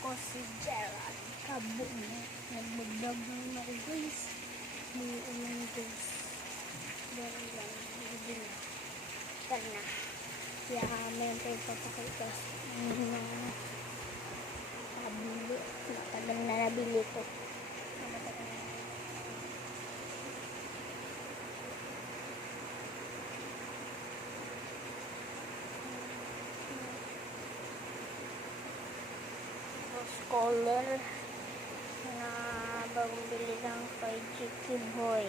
ko si Gerald Kabuno. Nag-vlog naman ako guys. May ulang guys. Meron lang. Hindi na. Tara na. Kaya meron tayo papakita. Nabili. Matagal na nabili ko. Matagal na. Color na bagong bili lang kay Chicky Boy.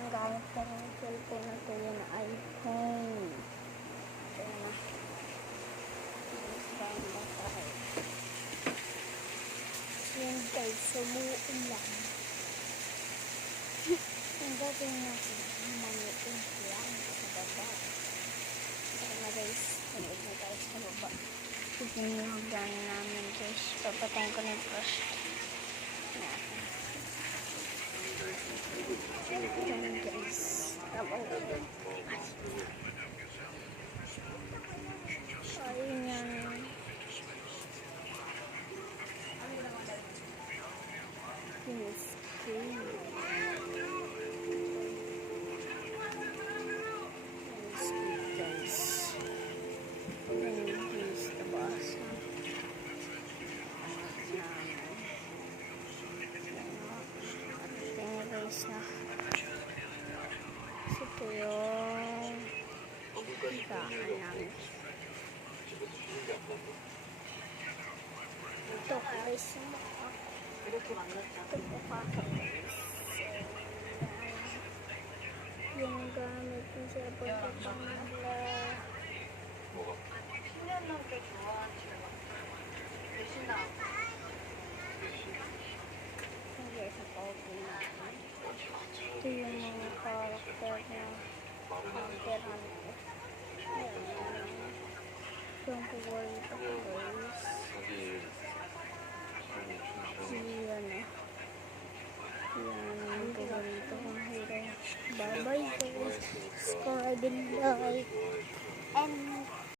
Ang gamit ko ng cellphone na ito yung iPhone. Ito na. Ganda tayo. Yan guys, sumuin lang. Ang gagawin natin, maniin lang sa baba. Ito na guys, sumuin na tayo sa baba. Tignan yung hagdan namin guys. Papatayin ko na yung frost. Ayan guys. Ayun yan. Yes. Ito yung higaan namin. Ito guys, ito po guys. Yung gamit ko sa pagkakamala. Hindi sa pauwi namin. Ito yung mga karakter na karakteran ko. Yung paborito ko guys. Yan o. Yan yung paborito kong hero. Bye bye guys. Subscribe and like. And